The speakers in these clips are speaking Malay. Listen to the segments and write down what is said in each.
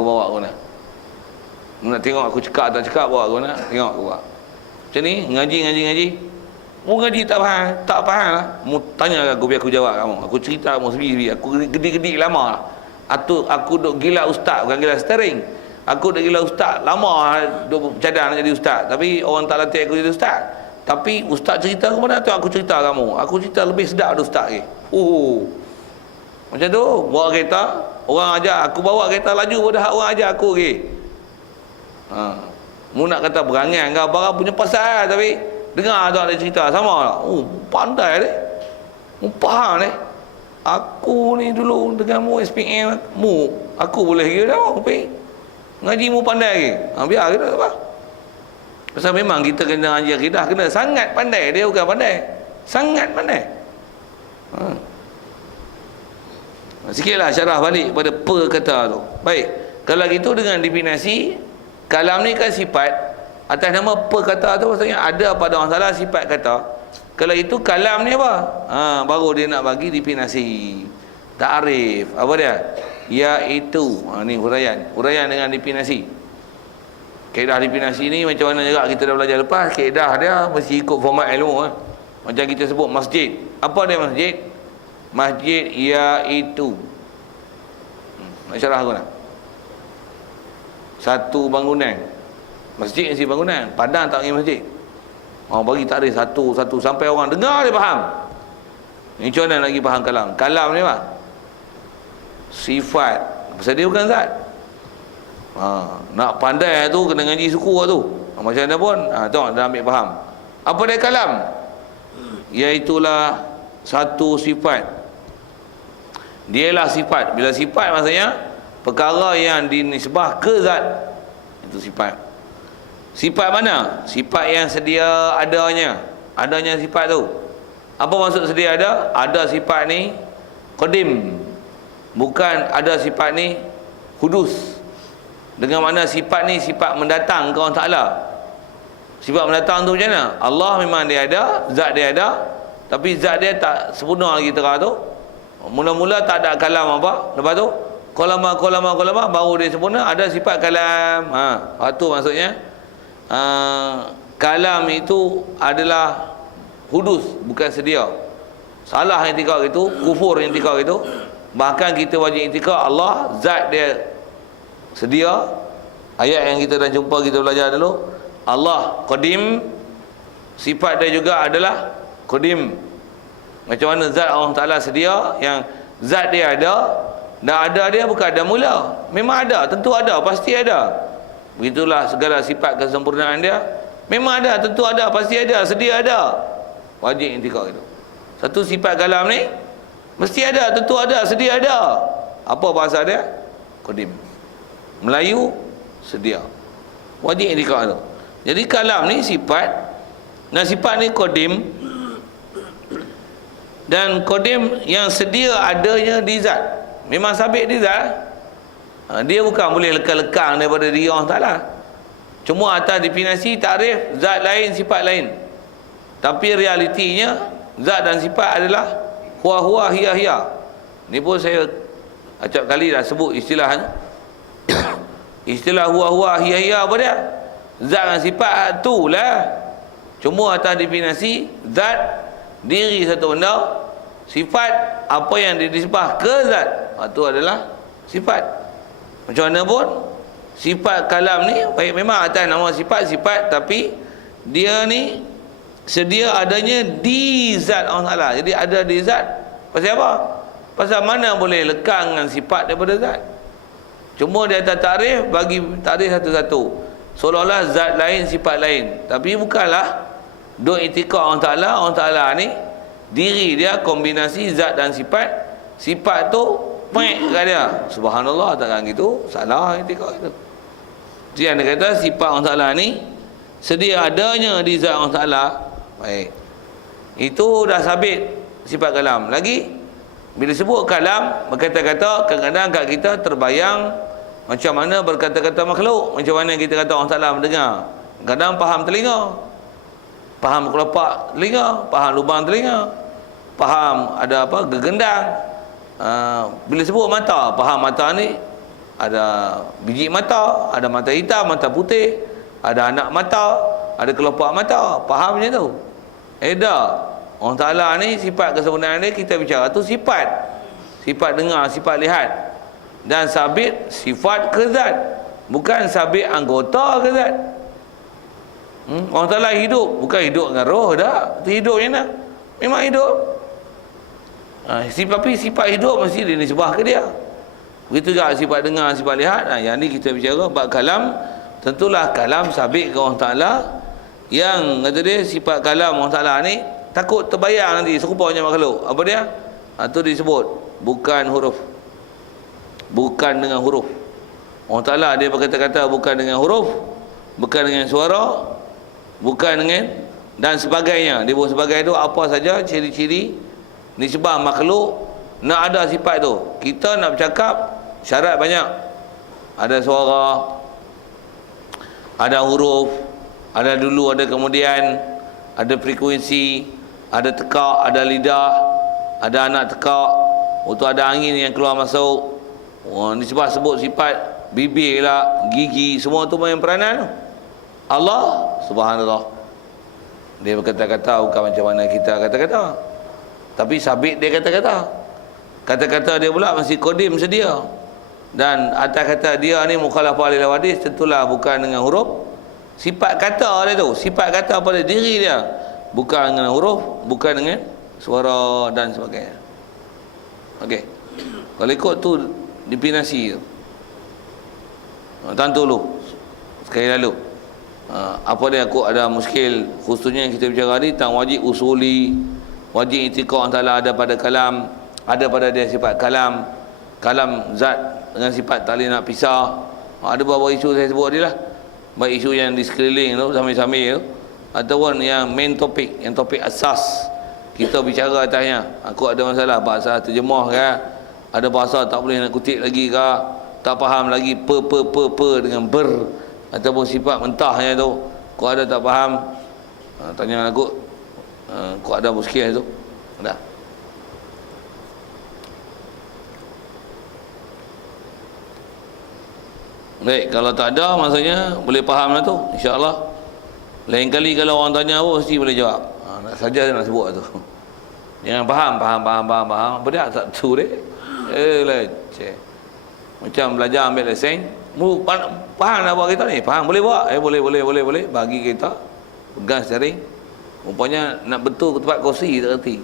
Aku bawa kau nak. Nak tengok aku cakap tak cakap, bawa kau nak. Tengok aku buat. Macam ni, ngaji. Mu ngaji tak faham lah. Mu tanya aku, biar aku jawab kamu. Aku cerita kamu sendiri. Aku gedik-gedik lama lah. Aku duk gila ustaz, bukan gila steering. Aku duk gila ustaz lama duk cadang nak jadi ustaz. Tapi orang tak latih aku jadi ustaz. Tapi ustaz cerita kepada tu, aku cerita kamu. Aku cerita lebih sedap dari ustaz ke. Macam tu, bawa kereta, orang ajar, aku bawa kereta laju pada orang ajar aku ke. Mu nak kata berangan ke barang punya pasal, tapi dengar tu ada cerita sama lah. Pandai deh. Mu faham deh. Aku ni dulu dengan mu SPM aku boleh kira dah tapi ngaji mu pandai ke. Biar kita apa. Pasal memang kita kena ngaji akidah, kena sangat pandai, dia bukan pandai. Sangat pandai. Sikitlah syarah balik pada kata tu. Baik. Kalau gitu dengan definisi kalam ni kan sifat, atas nama kata tu maksudnya ada pada orang salah sifat kata. Kalau itu kalam ni apa? Baru dia nak bagi definisi. Ta'rif. Apa dia? Iaitu. Ni huraian dengan definisi. Kaedah definisi ni macam mana juga kita dah belajar lepas. Kaedah dia mesti ikut format ilmu. Macam kita sebut masjid. Apa dia masjid? Masjid iaitu. Nak syarah aku nak? Satu bangunan. Masjid mesti bangunan. Padang tak pergi masjid. Bagi takrif satu sampai orang dengar dia faham. Ni macam mana lagi faham kalam? Kalam ni apa? Sifat. Pasal dia bukan zat. Nak pandai tu kena ngaji suku tu. Macam mana pun tengok dah ambil faham. Apa dia kalam? Iaitulah satu sifat. Dialah sifat. Bila sifat maksudnya perkara yang dinisbah ke zat. Itu sifat. Sifat mana? Sifat yang sedia adanya sifat tu. Apa maksud sedia ada? Ada sifat ni qadim. Bukan ada sifat ni hudus. Dengan mana sifat ni sifat mendatang ke Allah Ta'ala. Sifat mendatang tu macam mana? Allah memang dia ada, zat dia ada, tapi zat dia tak sempurna lagi tera tu. Mula-mula tak ada kalam apa. Lepas tu kolama baru dia sempurna, ada sifat kalam. Itu maksudnya kalam itu adalah hudus, bukan sedia. Salah yang intikad itu, kufur yang intikad itu. Bahkan kita wajib intikad Allah zat dia sedia. Ayat yang kita dah jumpa, kita belajar dulu. Allah qadim, sifat dia juga adalah qadim. Macam mana zat Allah Ta'ala sedia, yang zat dia ada, dan ada dia bukan ada mula. Memang ada, tentu ada, pasti ada. Begitulah segala sifat kesempurnaan dia. Memang ada, tentu ada, pasti ada, sedia ada. Wajib intikad itu. Satu sifat kalam ni mesti ada, tentu ada, sedia ada. Apa bahasa dia? Qadim. Melayu sedia. Wajib intikad itu. Jadi kalam ni sifat, dan sifat ni qadim. Dan qadim yang sedia adanya di zat. Memang sabit di zat. Dia bukan boleh lekang-lekang daripada diri Allah Ta'ala. Cuma atas definisi takrif zat lain, sifat lain. Tapi realitinya zat dan sifat adalah huwa hiya. Ni pun saya acap kali dah sebut istilahnya. Istilah huwa hiya apa dia? Zat dan sifat tu lah. Cuma atas definisi zat, diri satu benda, sifat apa yang dinisbah ke zat, itu adalah sifat. Macam mana pun sifat kalam ni baik, memang atas nama sifat, tapi dia ni sedia adanya di zat Allah Ta'ala. Jadi ada di zat. Pasal apa? Pasal mana boleh lekang dengan sifat daripada zat. Cuma dia atas takrif, bagi takrif satu-satu, seolah-olah zat lain, sifat lain. Tapi bukanlah duk itikad Allah Ta'ala ni diri dia kombinasi zat dan sifat. Sifat tu baik kat dia. Subhanallah, takkan gitu. Salah itikad itu. Jadi anda kata sifat Allah Ta'ala ni sedia adanya di zat Allah Ta'ala. Baik. Itu dah sabit sifat kalam. Lagi bila sebut kalam, berkata-kata, kadang-kadang kat kita terbayang macam mana berkata-kata makhluk. Macam mana kita kata Allah Ta'ala mendengar. Kadang faham telinga, faham kelopak telinga, faham lubang telinga, faham ada apa, gegendang. Bila sebut mata, faham mata ni ada biji mata, ada mata hitam, mata putih, ada anak mata, ada kelopak mata. Faham je tu? Tak. Allah Ta'ala ni sifat kesempurnaan dia, kita bicara tu sifat. Sifat dengar, sifat lihat. Dan sabit sifat ke zat, bukan sabit anggota ke zat. Allah Ta'ala hidup, bukan hidup dengan roh dah. Itu hidup je nak. Memang hidup. Tapi sifat hidup mesti dinisbah ke dia. Begitu juga sifat dengar, sifat lihat. Yang ni kita bicara bab kalam. Tentulah kalam sabit ke Allah Ta'ala. Yang kata dia sifat kalam Allah Ta'ala ni takut terbayang nanti serupanya makhluk. Apa dia? Itu disebut bukan huruf, bukan dengan huruf. Allah Ta'ala dia berkata-kata bukan dengan huruf, bukan dengan suara, bukan dengan dan sebagainya. Dia buat sebagai tu apa saja ciri-ciri nisbah makhluk nak ada sifat tu. Kita nak bercakap syarat banyak. Ada suara, ada huruf, ada dulu, ada kemudian, ada frekuensi, ada tekak, ada lidah, ada anak tekak, itu ada angin yang keluar masuk. Nisbah sebut sifat bibir lah, gigi, semua tu main peranan. Allah Subhanallah, dia berkata-kata bukan macam mana kita kata-kata, tapi sabit dia kata-kata. Kata-kata dia pula masih kodim sedia. Dan atas kata dia ni mukhalafah lil hadis, tentulah bukan dengan huruf. Sifat kata dia tu, sifat kata pada diri dia, bukan dengan huruf, bukan dengan suara dan sebagainya. Okey. Kalau ikut tu definisi tu. Tuan dulu sekali lalu. Apa dia aku ada muskil khususnya yang kita bicara tadi tentang wajib usuli, wajib i'tiqad Allah ada pada kalam, ada pada dia sifat kalam, kalam zat dengan sifat tak boleh nak pisah. Ada beberapa isu saya sebut tadi lah, baik isu yang di sekeliling tu sambil-sambil tu, ataupun yang main topik, yang topik asas kita bicara atasnya. Aku ada masalah bahasa terjemah ke, ada bahasa tak boleh nak kutip lagi ke, tak faham lagi per dengan ber, ataupun sifat mentahnya tu kau ada tak faham, tanya aku, kau ada muskil tu dah. Baik, kalau tak ada maksudnya boleh faham lah tu, insya-Allah. Lain kali kalau orang tanya apa mesti boleh jawab. Nak saja nak sebut tu. Jangan faham. Apa dia tak tu dek. Leceh. Macam belajar ambil lesen, faham nak buat kita ni? Faham boleh buat? Boleh. Bagi kita pegang steering. Rupanya nak betul ke tempat kursi tak erti.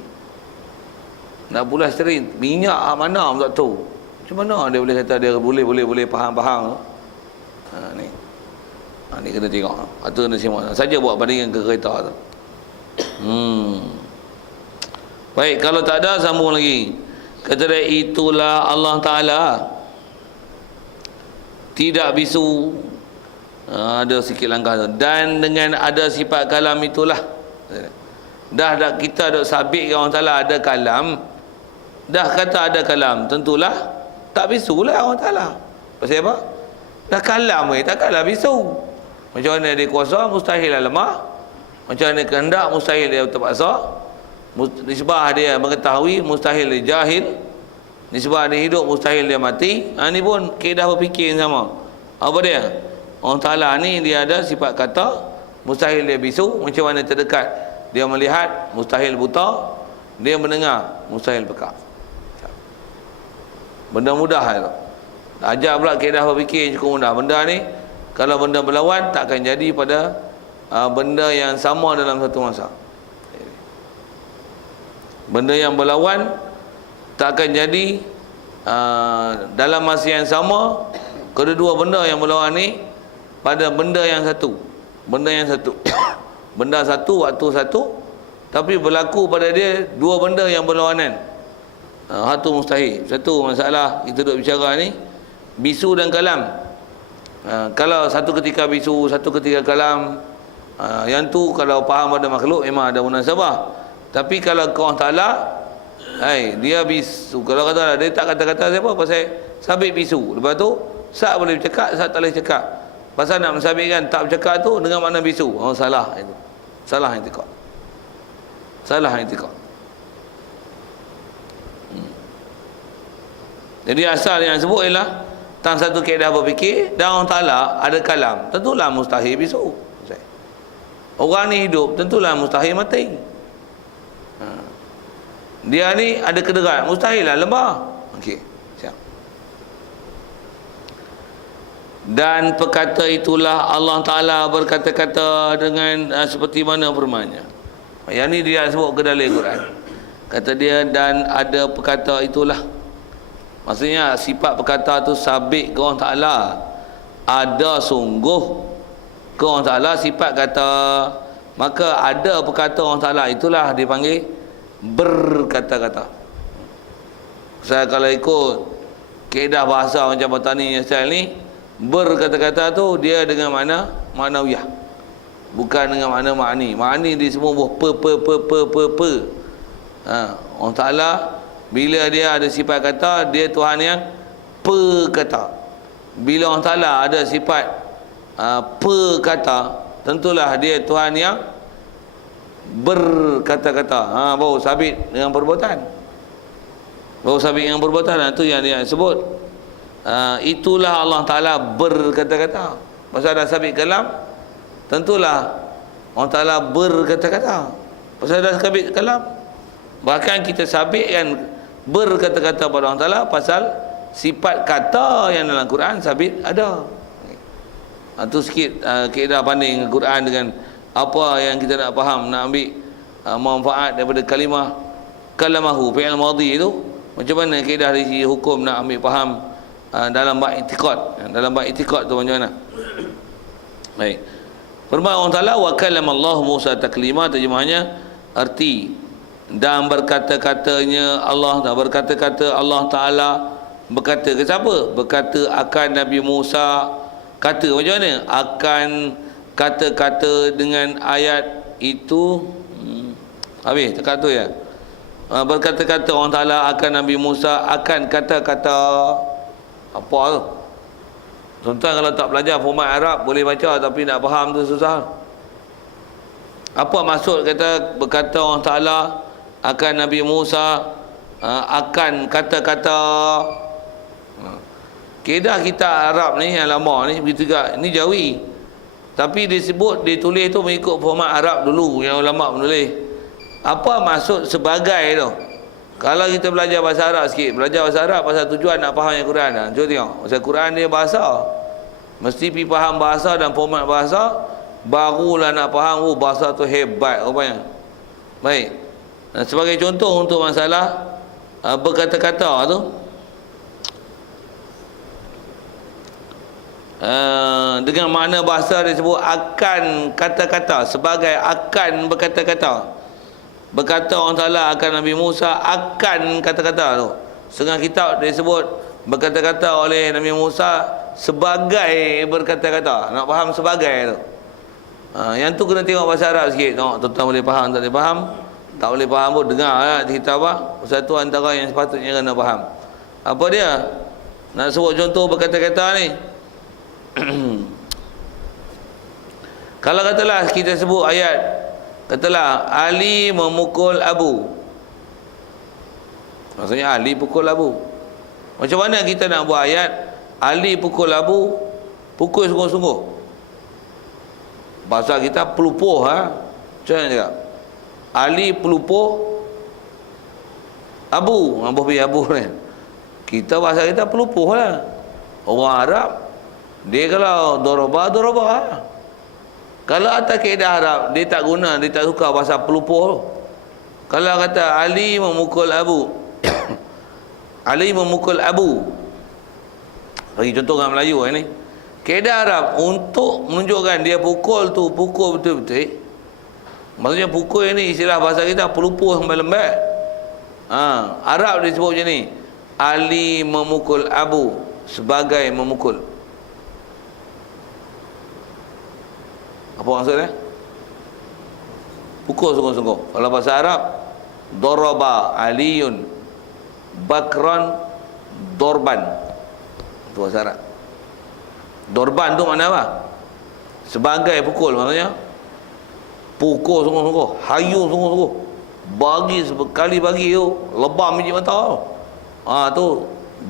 Nak pula steering, minyak mana pun tak tahu. Macam mana dia boleh kata dia boleh faham. Ni. Ni kena tengok. Atau kena simak. Saja buat bandingan ke kereta tu. Baik, kalau tak ada sambung lagi. Kata dia, itulah Allah Ta'ala tidak bisu. Ada sikit langkah tu. Dan dengan ada sifat kalam itulah. Dah kita dah sabit Allah Ta'ala ada kalam. Dah kata ada kalam, tentulah tak bisu lah Allah Ta'ala. Pasal apa? Dah kalam takkanlah bisu. Macam mana dia kuasa, mustahil lah lemah. Macam mana kehendak, mustahil dia terpaksa. Nisbah dia mengetahui, mustahil dia jahil. Nisbah dia hidup, mustahil dia mati. Ni pun kaedah berfikir yang sama. Apa dia? Allah Ta'ala ni dia ada sifat kata, mustahil dia bisu. Macam mana terdekat, dia melihat, mustahil buta. Dia mendengar, mustahil pekak. Benda mudah tu. Ajar pula kaedah berfikir cukup mudah. Benda ni kalau benda berlawan takkan jadi pada benda yang sama dalam satu masa. Benda yang berlawan takkan jadi dalam masa yang sama. Kedua benda yang berlawan ni pada benda yang satu. Benda satu, waktu satu, tapi berlaku pada dia dua benda yang berlawanan. Satu mustahil. Satu masalah kita duduk bicara ni, bisu dan kalam. Kalau satu ketika bisu, satu ketika kalam, yang tu kalau faham pada makhluk memang ada munasabah. Tapi kalau Allah Ta'ala, dia bisu. Kalau kata dia tak kata-kata siapa, pasal sabit bisu. Lepas tu sat boleh bercakap, sat tak boleh cakap. Pasal nak mensabitkan tak bercakap tu dengan makna bisu. Salah itu. Salah i'tiqad. Jadi asal yang sebut ialah tentang satu kaedah berfikir, dan Allah Ta'ala ada kalam, tentulah mustahil bisu. Orang ni hidup, tentulah mustahil mati. Dia ni ada kederat, mustahil lah lembah. Okey, siap. Dan perkata itulah Allah Ta'ala berkata-kata dengan seperti mana firman-Nya. Yang ni dia sebut ke dalam Quran. Kata dia, dan ada perkata itulah. Maksudnya sifat perkata tu sabit ke Allah Ta'ala. Ada sungguh ke Allah Ta'ala sifat kata. Maka ada perkata Allah Ta'ala, itulah dipanggil berkata-kata. Saya kalau ikut kaedah bahasa macam Batani style ni, berkata-kata tu dia dengan makna maknawiyah, bukan dengan makna makni. Makni dia semua pe. Allah Ta'ala bila dia ada sifat kata, dia Tuhan yang perkata. Bila Allah Ta'ala ada sifat perkata, tentulah dia Tuhan yang berkata-kata. Baru sabit dengan perbuatan. Baru sabit dengan perbuatan. Itu yang dia sebut. Itulah Allah Ta'ala berkata-kata. Pasal ada sabit kalam, tentulah Allah Ta'ala berkata-kata. Pasal ada sabit kalam. Bahkan kita sabitkan berkata-kata pada Allah Ta'ala pasal sifat kata yang dalam Quran sabit ada. Itu sikit kaedah banding Quran dengan apa yang kita nak faham, nak ambil manfaat daripada kalimah kalamahu fi'il madhi itu. Macam mana kaedah dari segi hukum nak ambil faham dalam bab i'tiqad. Dalam bab i'tiqad tu macam mana? Baik. Firman Allah Ta'ala, wa kallama Allah Musa taklima, terjemahannya arti dan berkata-katanya Allah, dan berkata-kata Allah Ta'ala berkata ke siapa? Berkata akan Nabi Musa. Kata macam mana? Akan kata-kata dengan ayat itu. Habis tekat tu ya. Berkata-kata Allah Ta'ala akan Nabi Musa, akan kata-kata apa tu? Tuan-tuan kalau tak belajar format Arab boleh baca, tapi nak faham tu susah. Apa maksud kata berkata Allah Ta'ala akan Nabi Musa, akan kata-kata. Kaedah kita Arab ni yang lama ni begitu juga. Ini Jawi, tapi disebut, ditulis tu mengikut format Arab dulu yang ulama menulis. Apa maksud sebagai tu? Kalau kita belajar bahasa Arab sikit, belajar bahasa Arab pasal tujuan nak faham yang Quran. Cuba tengok, pasal Quran dia bahasa, mesti pergi faham bahasa dan format bahasa, barulah nak faham bahasa tu hebat rupanya. Baik. Sebagai contoh untuk masalah berkata-kata tu, dengan makna bahasa disebut akan kata-kata, sebagai akan berkata-kata. Berkata Allah Ta'ala akan Nabi Musa akan kata-kata tu. Setengah kitab disebut berkata-kata oleh Nabi Musa sebagai berkata-kata. Nak faham sebagai tu. Yang tu kena tengok bahasa Arab sikit. Tengok tuan-tuan boleh faham, tak boleh faham. Tak boleh faham pun dengar lah cerita apa. Satu antara yang sepatutnya kena faham. Apa dia? Nak sebut contoh berkata-kata ni. Kalau katalah kita sebut ayat, katalah Ali memukul Abu, maksudnya Ali pukul Abu. Macam mana kita nak buat ayat Ali pukul Abu, pukul sungguh-sungguh? Bahasa kita pelupuh. Macam mana cakap? Ali pelupuh Abu. Apa pergi Abu ni? Kita bahasa kita pelupuh lah. Orang Arab dia kalau doroba lah. Kalau atas kaedah Arab dia tak guna, dia tak suka bahasa pelupuh tu. Kalau kata Ali memukul Abu Ali memukul Abu, bagi contoh dengan Melayu ni, kaedah Arab untuk menunjukkan dia pukul tu pukul betul-betul. Maksudnya pukul ni istilah bahasa kita pelupuh lembut. Arab dia sebut macam ni, Ali memukul Abu sebagai memukul. Apa maksudnya? Pukul sungguh-sungguh. Kalau bahasa Arab, daraba Aliyun Bakran dorban. Itu bahasa Arab. Dorban tu makna apa? Sebagai pukul, maksudnya pukul sungguh-sungguh, hayu sungguh-sungguh, bagi sekali bagi tu lebam biji mata tu. Tu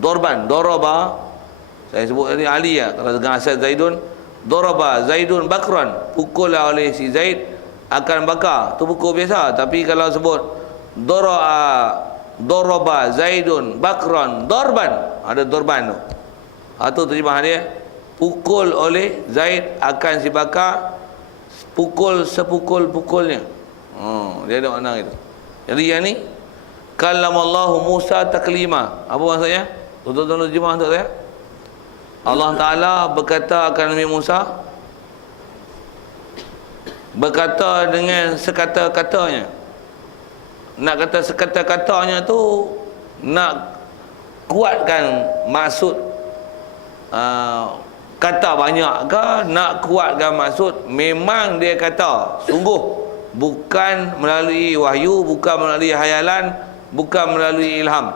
dorban. Daraba Saya sebut tadi Ali ya. Kalau dengan asal Zaidun, daraba Zaidun bakran, pukullah oleh si Zaid akan bakar. Tu pukul biasa. Tapi kalau sebut daraba Zaidun bakran darban, ada darban tu. Itu terjemahan dia. Pukul oleh Zaid akan si bakar, pukul sepukul-pukulnya. Dia ada makna itu. Jadi yang ni kallamallahu Musa taklima. Apa maksudnya? Tuan-tuan terjemah untuk saya. Allah Ta'ala berkata akan Nabi Musa, berkata dengan sekata-katanya. Nak kata sekata-katanya tu nak kuatkan maksud kata banyak ke, nak kuatkan maksud memang dia kata sungguh, bukan melalui wahyu, bukan melalui hayalan, bukan melalui ilham.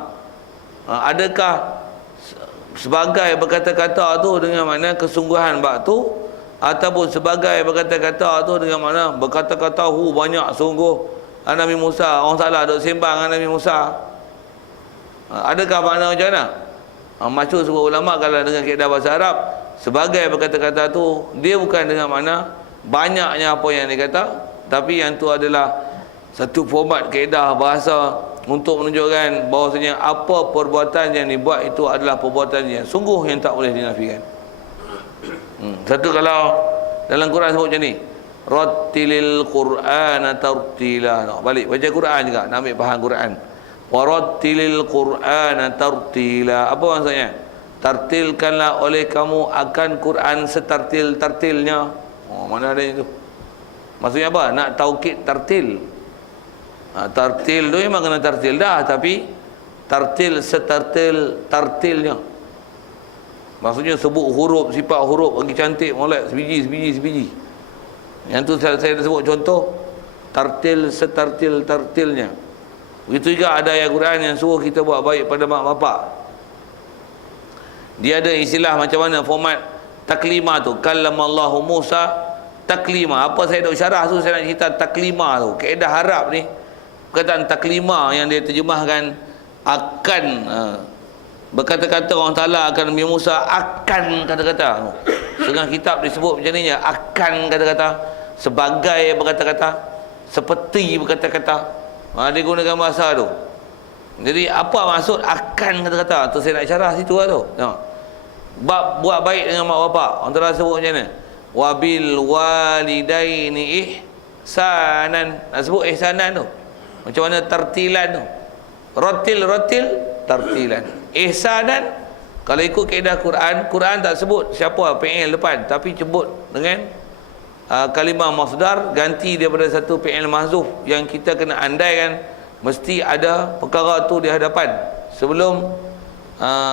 Adakah sebagai berkata-kata tu dengan makna kesungguhan bab tu, ataupun sebagai berkata-kata tu dengan makna berkata-kata banyak sungguh Nabi Musa, orang salah duk sembang dengan Nabi Musa? Adakah makna macam mana? Masyhur sebuah ulama kalau dengan kaedah bahasa Arab, sebagai berkata-kata tu dia bukan dengan makna banyaknya apa yang dia kata, tapi yang tu adalah satu format kaedah bahasa untuk menunjukkan bahawasanya apa perbuatan yang dibuat itu adalah perbuatan yang sungguh yang tak boleh dinafikan. Satu kalau dalam Quran sebut macam ni, rattilil Qur'ana tartila. Nak balik baca Quran juga, nak ambil faham Quran. Warattilil Qur'ana tartila. Apa maksudnya? Tartilkanlah oleh kamu akan Quran setartil-tartilnya. Mana ada itu? Maksudnya apa? Nak taukid tartil. Tartil tu memang kena tartil dah, tapi tartil setartil-tartilnya. Maksudnya sebut huruf, sifat huruf bagi cantik molek sebiji. Yang tu saya dah sebut contoh, tartil setartil-tartilnya. Begitu juga ada ayat Quran yang suruh kita buat baik pada mak bapak. Dia ada istilah macam mana format taklima tu. Kallamallahu Musa taklima. Apa saya dah syarah tu, saya nak cerita taklima tu. Kaedah Arab ni, perkataan taklima yang dia terjemahkan akan, berkata-kata orang Ta'ala akan Nabi Musa akan kata-kata. Dengan kitab disebut macam ni, akan kata-kata, sebagai berkata-kata, seperti berkata-kata. Dia gunakan bahasa tu. Jadi apa maksud akan kata-kata tu, saya nak syarah situ lah tu. Bab buat baik dengan mak bapak, orang Ta'ala sebut macam mana? Wabil walidaini ihsanan. Nak sebut ihsanan tu macam mana tartilan tu. Ratil tartilan. Ihsanan kalau ikut kaedah Quran tak sebut siapa fi'il depan, tapi sebut dengan kalimah masdar, ganti daripada satu fi'il mahzuf yang kita kena andaikan mesti ada perkara tu di hadapan sebelum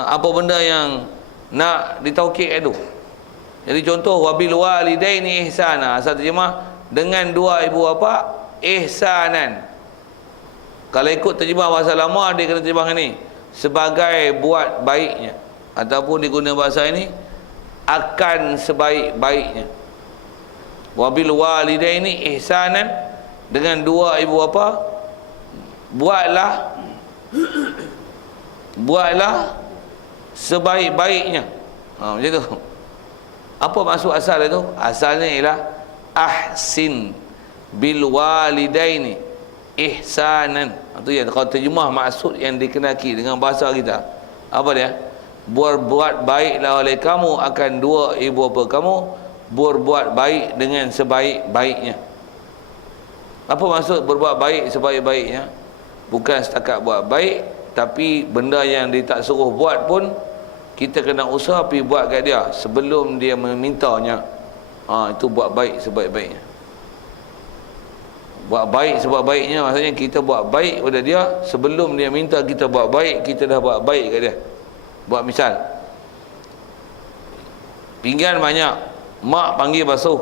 apa benda yang nak ditaukid itu. Jadi contoh wabil walidaini ihsana, asal terjemah dengan dua ibu bapa ihsanan. Kalau ikut terjemah bahasa lama, dia kena terjemah ni sebagai buat baiknya, ataupun digunakan bahasa ini akan sebaik-baiknya. Wabil walidaini ihsanan, dengan dua ibu bapa buatlah sebaik-baiknya. Macam tu. Apa maksud asal itu? Asalnya ialah ahsin bil walidaini ihsanan. Itu yang kalau terjemah maksud yang dikenaki dengan bahasa kita. Apa dia? Berbuat baiklah oleh kamu akan dua ibu bapa kamu, berbuat baik dengan sebaik-baiknya. Apa maksud berbuat baik sebaik-baiknya? Bukan setakat buat baik, tapi benda yang dia tak suruh buat pun kita kena usaha pergi buat kat dia sebelum dia memintanya. Itu buat baik sebaik-baiknya. Buat baik sebaik-baiknya maksudnya kita buat baik pada dia sebelum dia minta kita buat baik, kita dah buat baik kat dia. Buat misal, pinggan banyak, mak panggil basuh.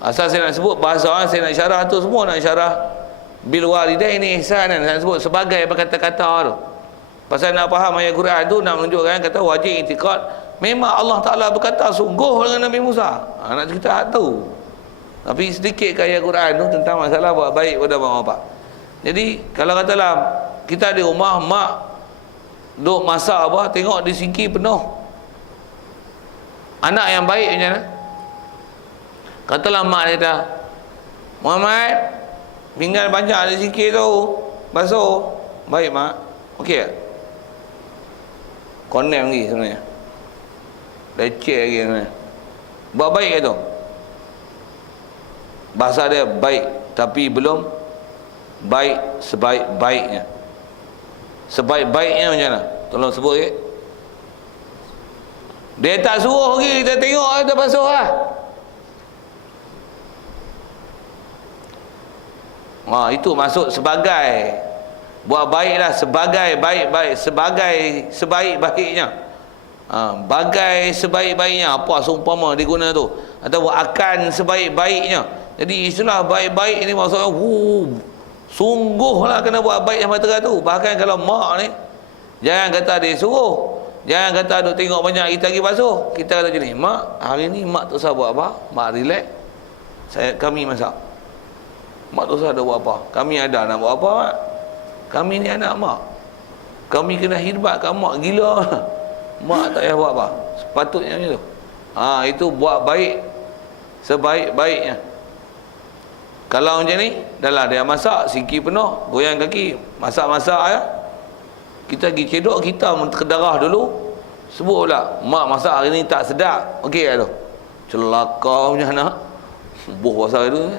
Asal saya nak sebut bahasa orang, saya nak syarah tu semua, nak syarah bil walidaini ihsanan, saya sebut sebagai berkata-kata tu. Pasal nak faham ayat Quran tu, nak menunjukkan kata wajib i'tiqad memang Allah Ta'ala berkata sungguh dengan Nabi Musa. Nak cerita hak tu. Tapi sedikit ke ayat Quran tu tentang masalah buat baik pada mak bapak. Jadi kalau katalah kita di rumah, mak duk masak apa, tengok di sinki penuh Anak yang baik macam mana? Katalah mak dia kata, Muhammad, pinggan banyak ada sikit tu, basuh. Baik mak. Okey tak? Konem lagi sebenarnya. Leceh lagi sebenarnya. Buat baik ke tu? Bahasa dia baik, tapi belum baik sebaik-baiknya. Sebaik-baiknya macam mana? Tolong sebut sikit. Dia tak suruh lagi, kita tengok dia basuh lah. Itu maksud sebagai. Buat baiklah sebagai baik-baik, sebagai sebaik-baiknya. Bagai sebaik-baiknya. Apa seumpama diguna tu? Atau akan sebaik-baiknya. Jadi istilah baik-baik ni maksudnya sungguhlah kena buat baik yang mata tu. Bahkan kalau mak ni, jangan kata dia suruh, jangan kata duk tengok banyak kita lagi basuh. Kita kata macam ni, mak hari ni mak tak usah buat apa, mak relax, kami masak. Mak tak usah ada buat apa, kami ada nak buat apa mak? Kami ni anak mak, kami kena khidmat kat mak gila. Mak tak payah buat apa, sepatutnya macam tu. Itu buat baik sebaik-baiknya. Kalau macam ni, dah lah dia masak siki penuh, goyang kaki, masak-masak ya. Kita pergi cedok, kita terdarah dulu, sebut pula mak masak hari ni tak sedap. Okey tak tu? Celaka macam mana? Buh pasal itu.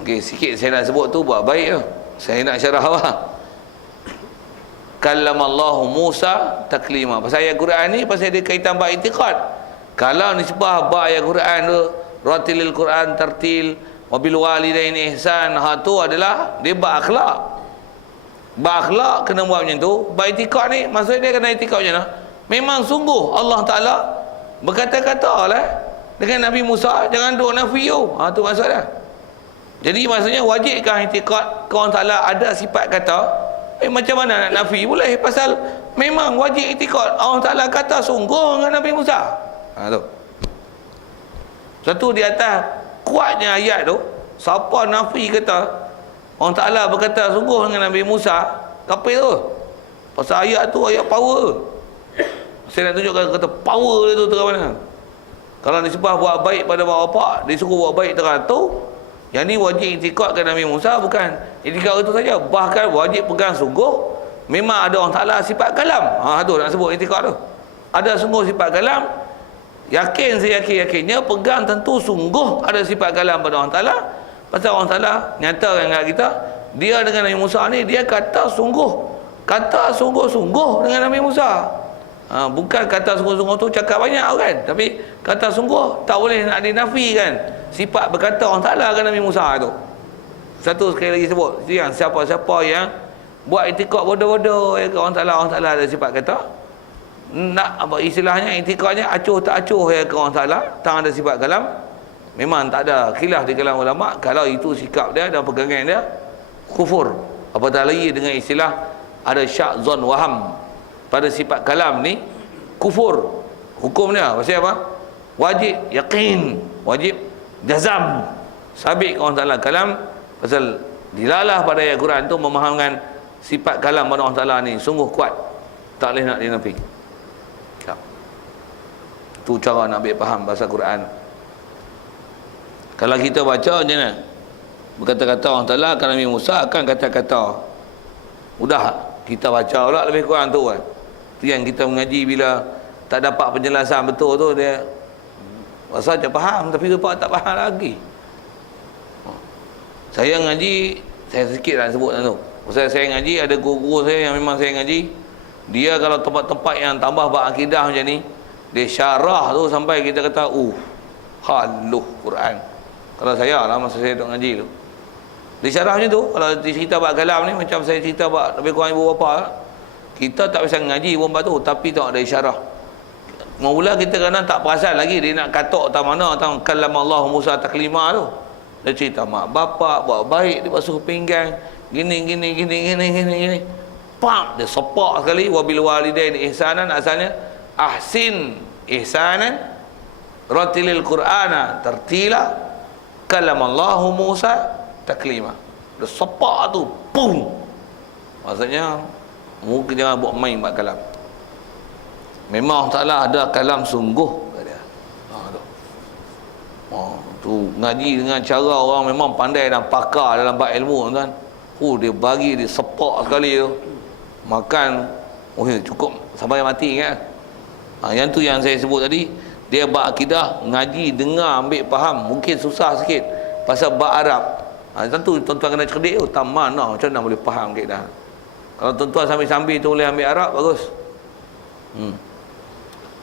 Okey, sikit saya nak sebut tu buat baik tu. Saya nak syarah apa? Kallamallahu Musa taklima. Pasal ayat Quran ni pasal dia kaitan bab i'tiqad. Kalau nisbah bab ayat Quran tu, ratilil Quran tartil, wabil walidaini ihsan, tu adalah dia bab akhlak. Bab akhlak kena buat macam tu. Bab i'tiqad ni maksud dia kena i'tiqad macam mana? Memang sungguh Allah Taala berkata-kata lah dengan Nabi Musa, jangan duk nafi tu. Tu maksud dia. Jadi maksudnya wajibkah i'tiqad Allah Taala ada sifat kata? Macam mana nak nafi? Boleh, pasal memang wajib i'tiqad Allah Taala kata sungguh dengan Nabi Musa. Tu. Satu di atas kuatnya ayat tu, siapa nafi kata Allah Taala berkata sungguh dengan Nabi Musa, kafir tu. Pasal ayat tu ayat power. Saya nak tunjukkan kata power dia tu terang mana. Kalau disebut buat baik pada mak bapak, disuruh buat baik teratur, yang ni wajib i'tiqad ke Nabi Musa, bukan i'tiqad itu saja, bahkan wajib pegang sungguh. Memang ada Allah Taala sifat kalam. Tu nak sebut i'tiqad tu. Ada sungguh sifat kalam. Yakin, saya yakinnya pegang tentu sungguh ada sifat kalam pada Allah Taala. Pasal Allah Taala nyatakan kepada kita, dia dengan Nabi Musa ni dia kata sungguh dengan Nabi Musa. Bukan kata sungguh-sungguh tu cakap banyak kan, tapi kata sungguh tak boleh nak dinafikan sifat berkata Allah Taala kan Nabi Musa tu. Satu sekali lagi sebut, yang siapa-siapa yang buat i'tiqad bodoh-bodoh ya Allah Taala ada sifat kata, nak apa istilahnya i'tiqadnya acuh tak acuh ya Allah Taala, tak ada sifat kalam. Memang tak ada khilaf di kalangan ulama kalau itu sikap dia dan pegangan dia kufur. Apatah lagi dengan istilah ada syak zon waham pada sifat kalam ni, kufur hukumnya. Pasal apa? Wajib yakin, wajib jazam sabit Allah Taala kalam. Pasal dilalah pada ayat Quran tu memahamkan sifat kalam pada Allah Taala ni sungguh kuat, tak boleh nak dinafi. Tu cara nak ambil faham bahasa Quran. Kalau kita baca macam mana? Berkata-kata Allah Taala akan Nabi Musa akan kata-kata. Udah kita baca pula lebih kurang tu kan. Tu yang kita mengaji bila tak dapat penjelasan betul tu, dia rasa macam faham tapi rupa tak faham lagi. Saya ngaji, saya sikit lah sebut tu. Saya ngaji, ada guru saya yang memang saya ngaji, dia kalau tempat-tempat yang tambah bab akidah macam ni, dia syarah tu sampai kita kata haluh Quran. Kalau saya lah masa saya duduk ngaji tu, dia syarah macam tu. Kalau dia cerita bab kalam ni, macam saya cerita bab lebih kurang ibu bapa, kita tak bisa ngaji pun bab tu, tapi tak ada isyarah. Mula kita kadang tak perasan lagi dia nak katok tak mana tentang kalam Allah Musa taklima tu. Dia cerita mak bapak buat baik, dia basuh pinggang gini. Pak dia sepak sekali. Wabil walidain ihsanan, asalnya ahsin ihsanan ratilil qur'ana tartila kalam Allah Musa taklima. Dia sepak tu pum. Maksudnya mungkin jangan buat main buat kalam. Memang Allah Taala ada kalam sungguh. Tu ngaji dengan cara orang memang pandai dan pakar dalam bab ilmu, tuan. Dia bagi, dia sepak sekali tu. Makan, cukup sampai mati kan. Yang tu yang saya sebut tadi. Dia bab akidah, ngaji, dengar, ambil faham. Mungkin susah sikit pasal bab Arab. Tentu tuan-tuan kena cerdik tu. Tak mana macam mana boleh faham kaedah. Kalau tuan-tuan sambil-sambil tu boleh ambil Arab, bagus.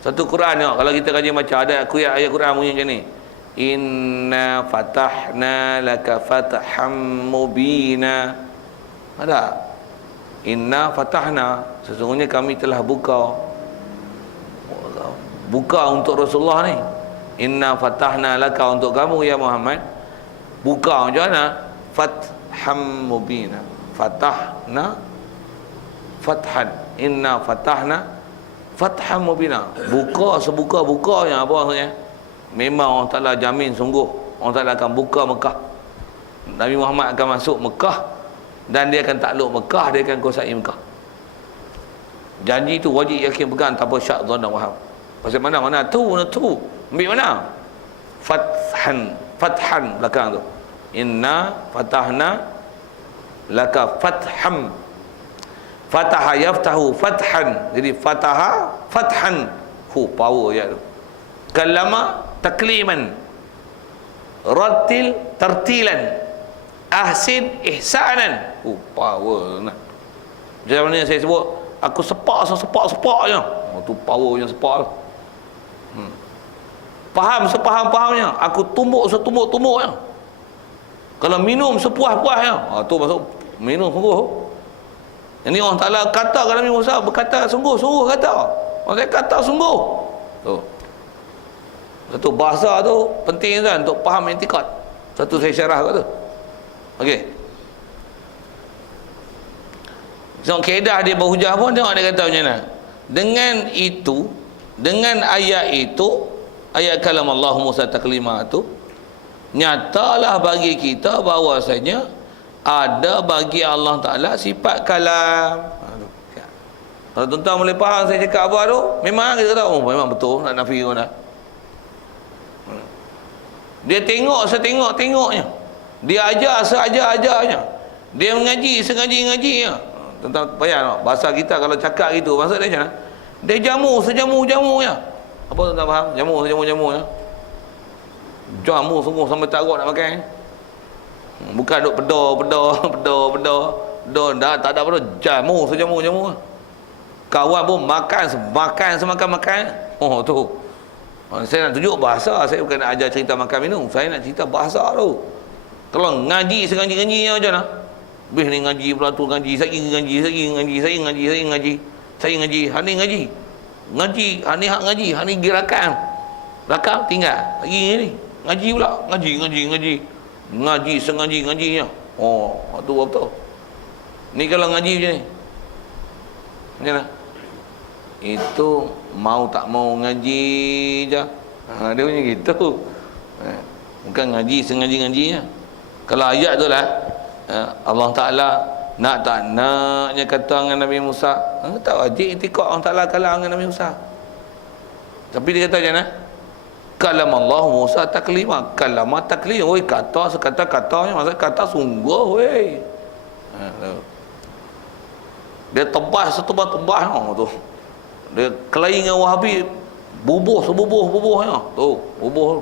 Satu Quran tengok, kalau kita kaji macam ada ayat Quran bunyi macam ni. Inna fatahna laka fatham mubina. Ada? Inna fatahna, sesungguhnya kami telah buka untuk Rasulullah ni. Inna fatahna laka, untuk kamu ya Muhammad. Buka macam mana? Fatham mubina. Fatahna fathan. Inna fatahna fatham mubina. Buka sebuka-bukanya. Apa maksudnya? Memang Allah Ta'ala jamin sungguh Allah Ta'ala akan buka Mekah. Nabi Muhammad akan masuk Mekah dan dia akan takluk Mekah, dia akan kuasai Mekah. Janji tu wajib yakin pegang tanpa syak, zon dan waham. Pasal mana tu ambil mana? Fathan belakang tu. Inna fatahna laka fatham. Fataha yaftahu fathan. Jadi fataha fathan. Power ya tu. Kalama takliman, rattil tartilan, ahsin ihsanan. Power nah. Macam mana saya sebut, aku sepak je. Tu power yang sepak tu. Faham sepaham-pahamnya, aku tumbuk setumbuk-tumbuknya. Kalau minum sepuas-puasnya, tu masuk minum sungguh. Ini Allah Ta'ala kata kalau Nabi Musa berkata sungguh kata. Allah kata sungguh. Tu. Satu bahasa tu penting kan untuk faham i'tikad. Satu saya syarah kat tu. Okey. So kaedah dia berhujah pun tengok dia kata macam mana. Dengan itu, dengan ayat itu, ayat kalam Allah Musa taklima tu, nyatalah bagi kita bahawasanya ada bagi Allah Ta'ala sifat kalam. Kalau tuan-tuan boleh faham saya cakap apa tu, memang kita tahu memang betul nak nafi ke mana. Dia tengok setengok-tengoknya. Dia ajar seajar-ajarnya. Dia mengaji sengaji-ngajinya. Tentang payah bahasa kita kalau cakap gitu, maksud dia macam mana? Dia jamu sejamu-jamunya. Apa tuan-tuan faham? Jamu sejamu-jamunya. Jamu sungguh sampai tak nak pakai. Bukan duk pedor. Tak ada apa-apa. Jamu sejamu-jamu. Kawan pun makan semakan-makan. Tu. Saya nak tunjuk bahasa, saya bukan nak ajar cerita makan minum, saya nak cerita bahasa tu. Kalau ngaji sengaji-ngajinya macam mana? Habis ni ngaji pula tu ngaji, saya ngaji, hani gerakan. Rakam tinggal. Lagi ni ngaji pula, ngaji sengaji-ngajinya. Tu betul. Ni kalau ngaji macam ni. Macam mana? Itu mau tak mau ngaji je. Dia punya gitu. Bukan ngaji sengaji-ngajinya. Kalau ayat tu lah, Allah Ta'ala nak tak naknya kata dengan Nabi Musa, tak wajib i'tikad Allah Ta'ala kalam dengan Nabi Musa. Tapi dia kata macam mana? Kalam Allah Musa taklima. Kalama taklim. Kata sekata-katanya, maksud kata sungguh weh. Dia tebas setebas-tebas tu. Dia kelahi dengan Wahabi, bubuhnya tu, bubuh.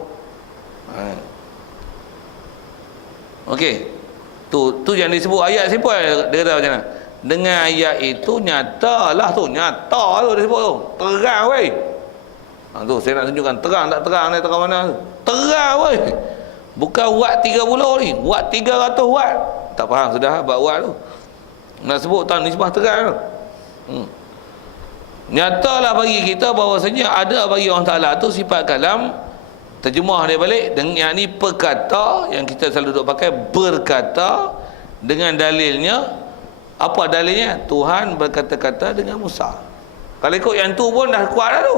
Okey. Tu yang disebut ayat siapa dia kata macam mana? Dengan ayat itu nyata tu dia sebut tu. Terang weh. Tu saya nak tunjukkan terang tak terang ni, terang mana tu? Terang weh. Bukan watt 30 ni, watt 300 watt. Tak faham sudah bab watt tu. Nak sebut tak nisbah terang tu. Nyatalah bagi kita bahawasanya ada bagi Allah Ta'ala tu sifat kalam. Terjemah dia balik dengan yang ni perkata, yang kita selalu duk pakai berkata, dengan dalilnya. Apa dalilnya? Tuhan berkata-kata dengan Musa. Kalau ikut yang tu pun dah kuat dah tu.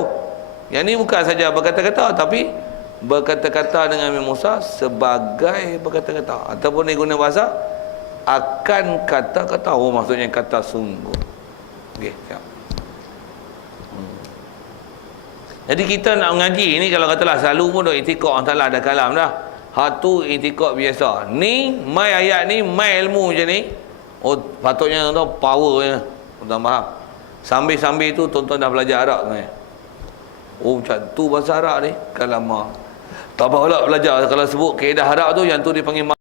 Yang ni bukan saja berkata-kata, tapi berkata-kata dengan Nabi Musa sebagai berkata-kata, ataupun dia guna bahasa akan kata-kata. Maksudnya kata sungguh. Okey, siap. Jadi kita nak mengaji ni, kalau katalah selalu pun duk i'tikad Allah Taala ada kalam dah. Hak tu i'tikad biasa. Ni mai ayat ni, mai ilmu je ni. Oh, patutnya tu powernya. Tuan faham. Sambil-sambil tu tuan-tuan dah belajar Arab sebenarnya. Oh, macam tu bahasa Arab ni. Kalamah. Tak apa pula belajar. Kalau sebut kaedah Arab tu, yang tu dipanggil